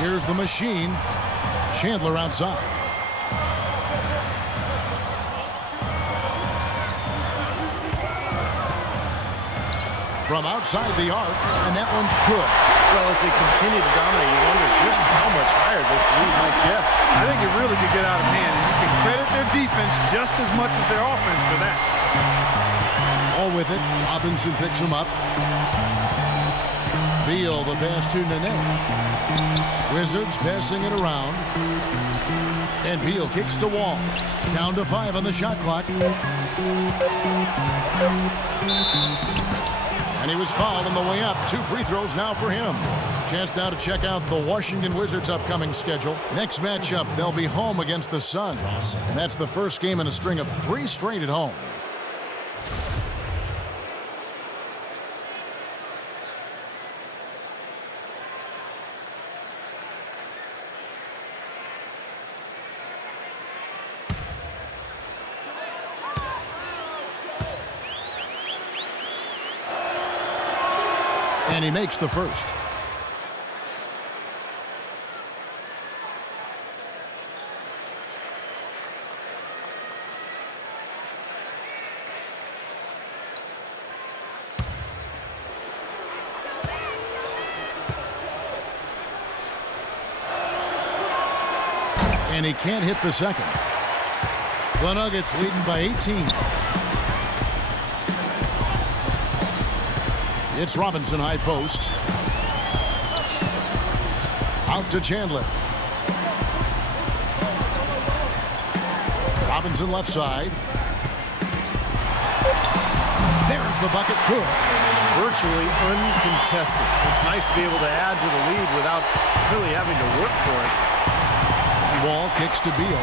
Here's the machine. Chandler outside. From outside the arc, and that one's good. Well, as they continue to dominate, you wonder just how much higher this lead might get. I think it really could get out of hand, and you can credit their defense just as much as their offense for that. All with it. Robinson picks him up. Beal, the pass to Nene. Wizards passing it around. And Beal kicks to Wall. Down to 5 on the shot clock. And he was fouled on the way up. 2 free throws now for him. Chance now to check out the Washington Wizards' upcoming schedule. Next matchup, they'll be home against the Suns. And that's the first game in a string of 3 straight at home. And he makes the first. And he can't hit the second. The Nuggets leading by 18. It's Robinson, high post. Out to Chandler. Robinson left side. There's the bucket. Good. Virtually uncontested. It's nice to be able to add to the lead without really having to work for it. And Wall kicks to Beal.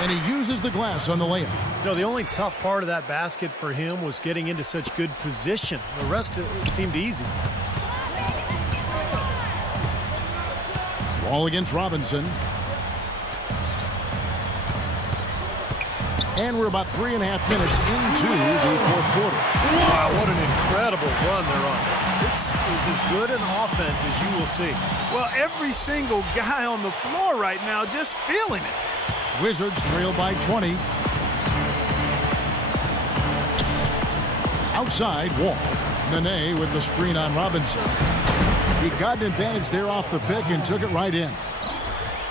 And he uses the glass on the layup. You know, the only tough part of that basket for him was getting into such good position. The rest seemed easy. Wall against Robinson. And we're about 3.5 minutes into the fourth quarter. Wow, what an incredible run they're on. This is as good an offense as you will see. Well, every single guy on the floor right now just feeling it. Wizards trail by 20. Outside, Wall. Nene with the screen on Robinson. He got an advantage there off the pick and took it right in.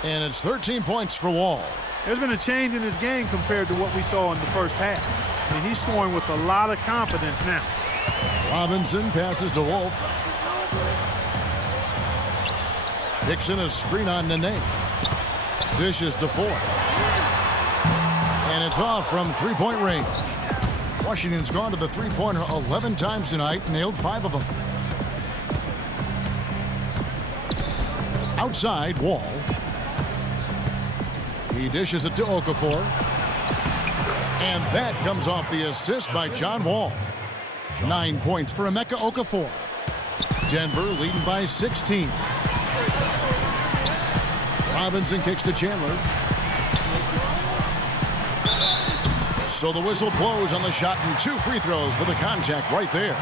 And it's 13 points for Wall. There's been a change in his game compared to what we saw in the first half. I mean, he's scoring with a lot of confidence now. Robinson passes to Wolf. Dixon a screen on Nene. Dishes to Ford. And it's off from three-point range. Washington's gone to the three-pointer 11 times tonight, nailed 5 of them. Outside, Wall. He dishes it to Okafor. And that comes off the assist by John Wall. 9 points for Emeka Okafor. Denver leading by 16. Robinson kicks to Chandler. So the whistle blows on the shot and 2 free throws for the contact right there.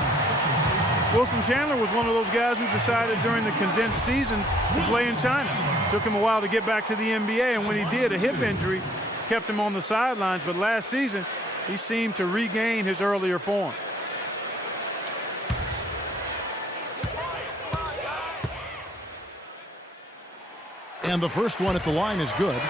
Wilson Chandler was one of those guys who decided during the condensed season to play in China. Took him a while to get back to the NBA, and when he did, a hip injury kept him on the sidelines. But last season, he seemed to regain his earlier form. And the first one at the line is good.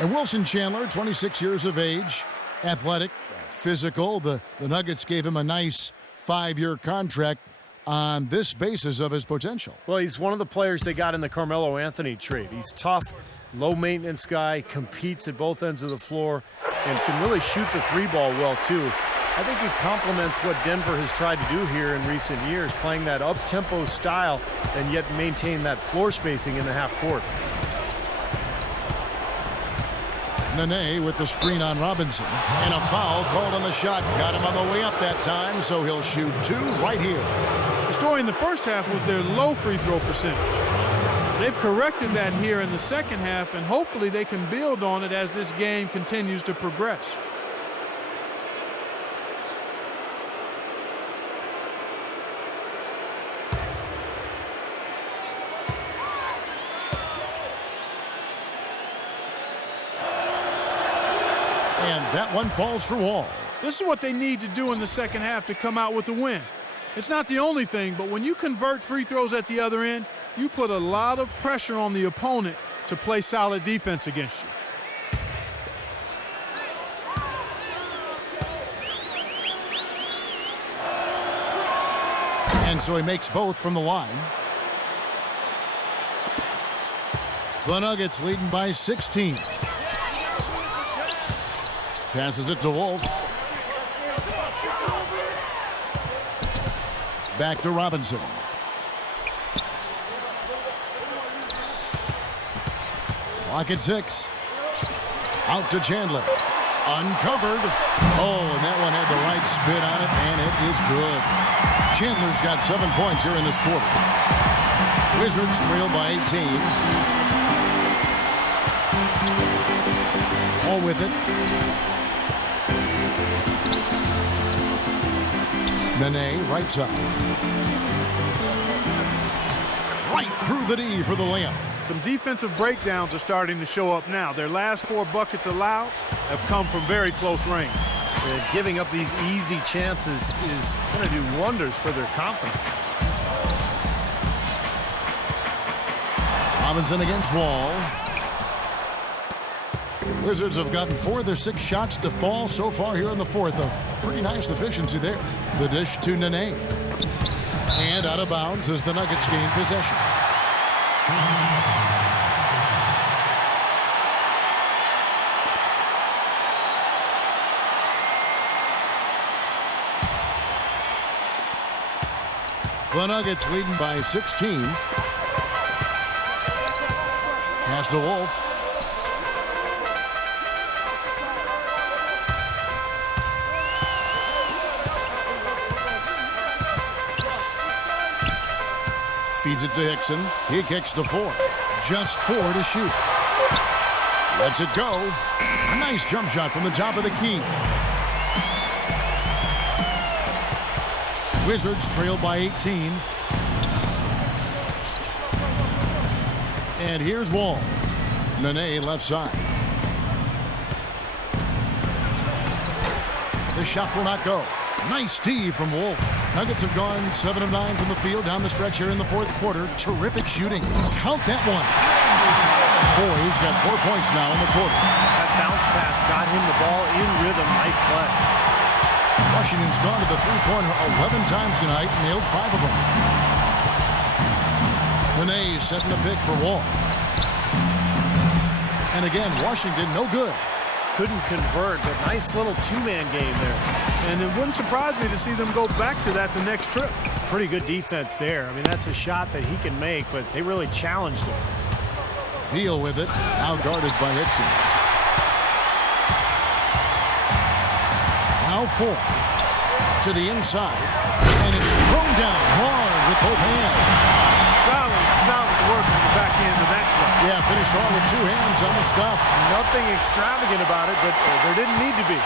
And Wilson Chandler, 26 years of age, athletic, physical. The Nuggets gave him a nice 5-year contract. on this basis of his potential. Well, he's one of the players they got in the Carmelo Anthony trade. He's tough, low-maintenance guy, competes at both ends of the floor, and can really shoot the three ball well, too. I think he complements what Denver has tried to do here in recent years, playing that up-tempo style and yet maintain that floor spacing in the half court. Nene with the screen on Robinson. And a foul called on the shot. Got him on the way up that time, so he'll shoot two right here. The story in the first half was their low free throw percentage. They've corrected that here in the second half, and hopefully they can build on it as this game continues to progress. And that one falls for Wall. This is what they need to do in the second half to come out with the win. It's not the only thing, but when you convert free throws at the other end, you put a lot of pressure on the opponent to play solid defense against you. And so he makes both from the line. The Nuggets leading by 16. Passes it to Wolf. Back to Robinson. Clock at 6. Out to Chandler. Uncovered. Oh, and that one had the right spin on it, and it is good. Chandler's got 7 points here in this quarter. Wizards trail by 18. All with it. Nene, right side. Right through the D for the layup. Some defensive breakdowns are starting to show up now. Their last 4 buckets allowed have come from very close range. Giving up these easy chances is going to do wonders for their confidence. Robinson against Wall. Wizards have gotten 4 of their 6 shots to fall so far here in the fourth. A pretty nice efficiency there. The dish to Nene. And out of bounds as the Nuggets gain possession. The Nuggets leading by 16. Pass to Wolf. Feeds it to Hickson. He kicks to 4. Just 4 to shoot. Lets it go. A nice jump shot from the top of the key. Wizards trail by 18. And here's Wall. Nene left side. The shot will not go. Nice D from Wolf. Nuggets have gone 7 of 9 from the field down the stretch here in the fourth quarter. Terrific shooting. Count that one. Foy's got 4 points now in the quarter. That bounce pass got him the ball in rhythm. Nice play. Washington's gone to the three-pointer 11 times tonight, nailed 5 of them. Nene setting the pick for Wall. And again, Washington no good. Couldn't convert, but nice little two-man game there. And it wouldn't surprise me to see them go back to that the next trip. Pretty good defense there. I mean, that's a shot that he can make, but they really challenged him. Beal with it, now guarded by Hickson. Now 4 to the inside, and it's thrown down hard with both hands. Solid work on the back end of that play. Yeah, finished all with 2 hands on the stuff. Nothing extravagant about it, but there didn't need to be.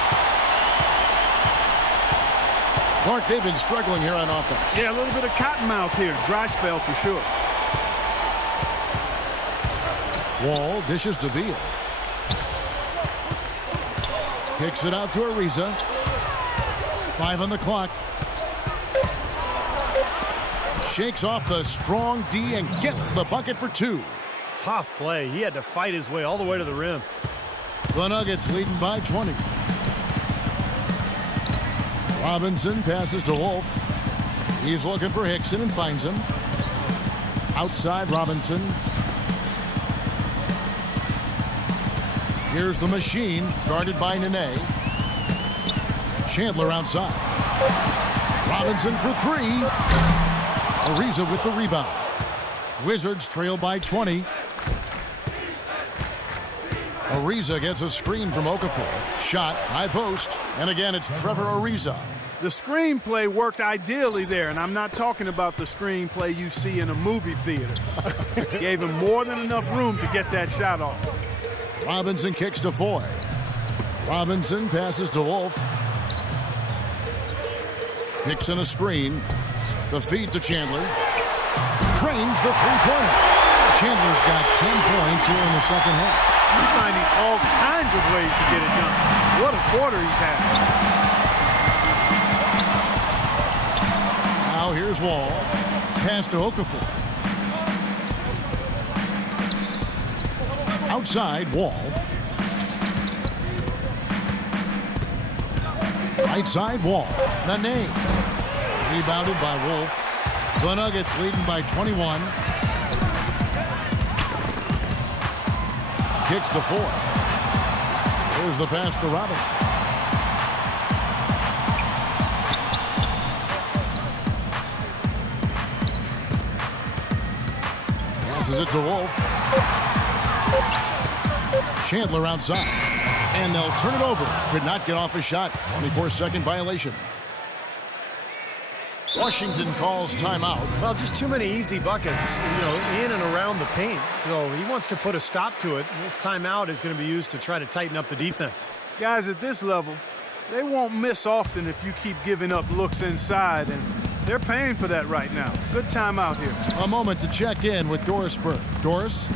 Clark, they've been struggling here on offense. Yeah, a little bit of cottonmouth here. Dry spell for sure. Wall dishes to Beal. Kicks it out to Ariza. 5 on the clock. Shakes off the strong D and gets the bucket for 2. Tough play. He had to fight his way all the way to the rim. The Nuggets leading by 20. Robinson passes to Wolf. He's looking for Hickson and finds him. Outside Robinson. Here's the machine, guarded by Nene. Chandler outside. Robinson for three. Ariza with the rebound. Wizards trail by 20. Ariza gets a screen from Okafor. Shot, high post, and again it's Trevor Ariza. The screenplay worked ideally there, and I'm not talking about the screenplay you see in a movie theater. Gave him more than enough room to get that shot off. Robinson kicks to Foy. Robinson passes to Wolf. Hickson a screen. The feed to Chandler. Trains the three-pointer. Chandler's got 10 points here in the second half. He's finding all kinds of ways to get it done. What a quarter he's had. Now here's Wall. Pass to Okafor. Outside, Wall. Right side, Wall. Nene. Rebounded by Wolf. The Nuggets leading by 21. Kicks to Four. There's the pass to Robinson. Passes it to Wolf. Chandler outside. And they'll turn it over. Could not get off a shot. 24-second violation. Washington calls timeout. Well, just too many easy buckets, in and around the paint. So he wants to put a stop to it. And this timeout is going to be used to try to tighten up the defense. Guys at this level, they won't miss often if you keep giving up looks inside, and they're paying for that right now. Good timeout here. A moment to check in with Doris Burke. Doris?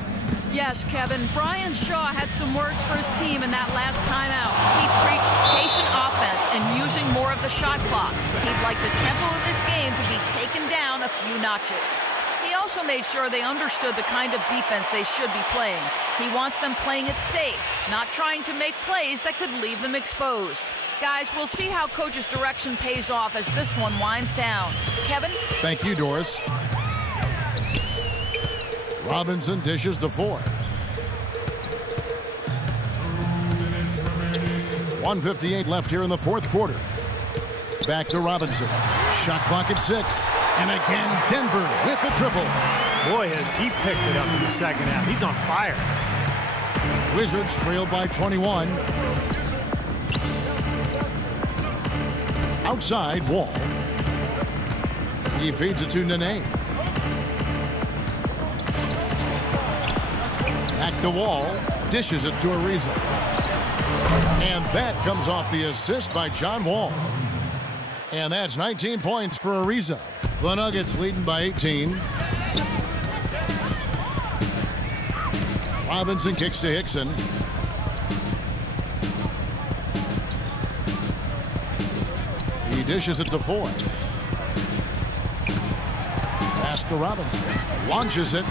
Yes, Kevin. Brian Shaw had some words for his team in that last timeout. He preached patient offense and using more of the shot clock. He'd like the tempo of this game to be taken down a few notches. He also made sure they understood the kind of defense they should be playing. He wants them playing it safe, not trying to make plays that could leave them exposed. Guys, we'll see how Coach's direction pays off as this one winds down. Kevin? Thank you, Doris. Robinson dishes to Four. 1:58 left here in the fourth quarter. Back to Robinson. Shot clock at 6. And again, Denver with the triple. Boy, has he picked it up in the second half. He's on fire. Wizards trail by 21. Outside, Wall. He feeds it to Nene. Back to Wall. Dishes it to Ariza. And that comes off the assist by John Wall. And that's 19 points for Ariza. The Nuggets leading by 18. Robinson kicks to Hickson. He dishes it to Foy. Pass to Robinson. Launches it.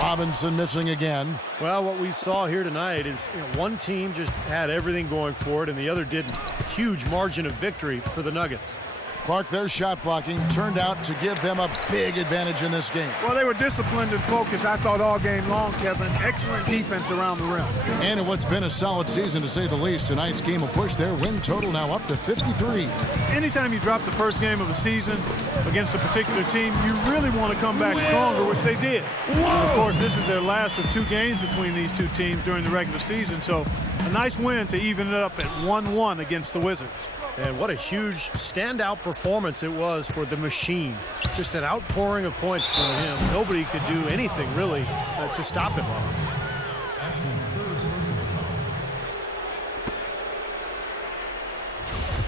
Robinson missing again. Well, what we saw here tonight is one team just had everything going for it and the other didn't. Huge margin of victory for the Nuggets. Clark, their shot blocking turned out to give them a big advantage in this game. Well, they were disciplined and focused, I thought, all game long, Kevin. Excellent defense around the rim. And in what's been a solid season, to say the least, tonight's game will push their win total now up to 53. Anytime you drop the first game of a season against a particular team, you really want to come back stronger, which they did. And of course, this is their last of 2 games between these 2 teams during the regular season, so a nice win to even it up at 1-1 against the Wizards. And what a huge standout performance it was for the machine. Just an outpouring of points from him. Nobody could do anything really to stop him.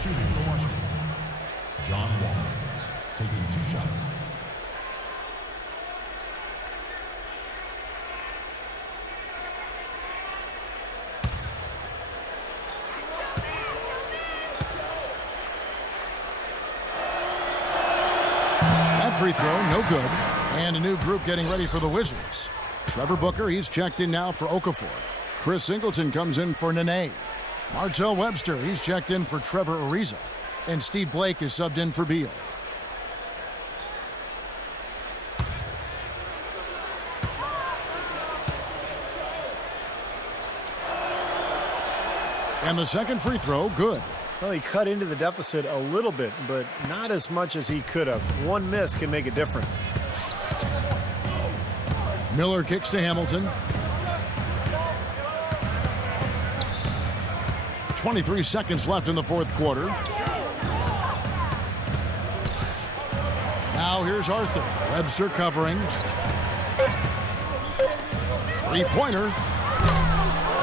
Shooting for Washington, John Wall, taking 2 shots. Free throw, no good. And a new group getting ready for the Wizards. Trevor Booker, he's checked in now for Okafor. Chris Singleton comes in for Nene. Martell Webster, he's checked in for Trevor Ariza. And Steve Blake is subbed in for Beal. And the second free throw, good. Well, he cut into the deficit a little bit, but not as much as he could have. One miss can make a difference. Miller kicks to Hamilton. 23 seconds left in the fourth quarter. Now here's Arthur. Webster covering. Three-pointer.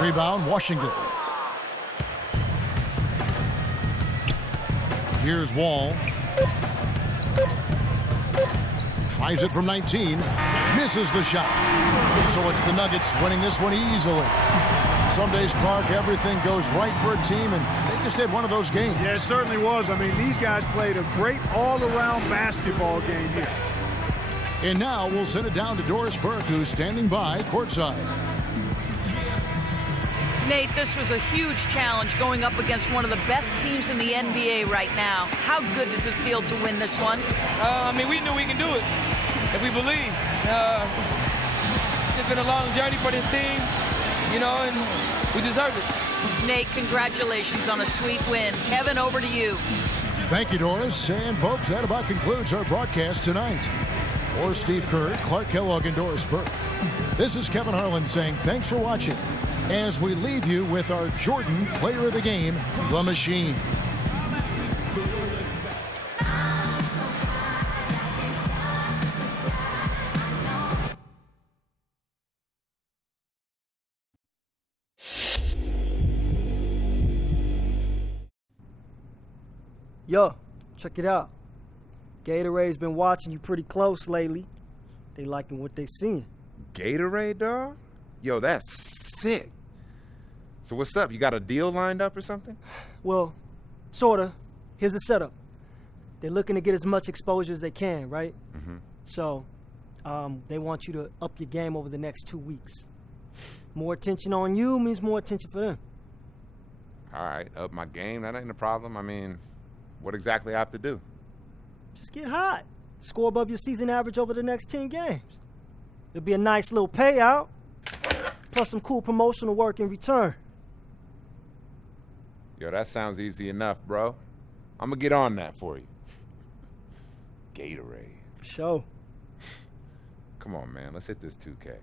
Rebound, Washington. Here's Wall. Tries it from 19. Misses the shot. So it's the Nuggets winning this one easily. Some days, Clark, everything goes right for a team, and they just had one of those games. Yeah, it certainly was. I mean, these guys played a great all-around basketball game here. And now we'll send it down to Doris Burke, who's standing by courtside. Nate, this was a huge challenge going up against one of the best teams in the NBA right now. How good does it feel to win this one? I mean, we know we can do it if we believe. It's been a long journey for this team, you know, and we deserve it. Nate, congratulations on a sweet win. Kevin, over to you. Thank you, Doris. And, folks, that about concludes our broadcast tonight. For Steve Kerr, Clark Kellogg, and Doris Burke, this is Kevin Harlan saying thanks for watching as we leave you with our Jordan Player of the Game, The Machine. Yo, check it out. Gatorade's been watching you pretty close lately. They liking what they seen. Gatorade, dog? Yo, that's sick. So what's up? You got a deal lined up or something? Well, sorta. Here's the setup. They're looking to get as much exposure as they can, right? Mm-hmm. So, they want you to up your game over the next 2 weeks. More attention on you means more attention for them. All right, up my game. That ain't a problem. I mean, what exactly I have to do? Just get hot. Score above your season average over the next 10 games. It'll be a nice little payout, plus some cool promotional work in return. Yo, that sounds easy enough, bro. I'm gonna get on that for you. Gatorade. For sure. Come on, man. Let's hit this 2K.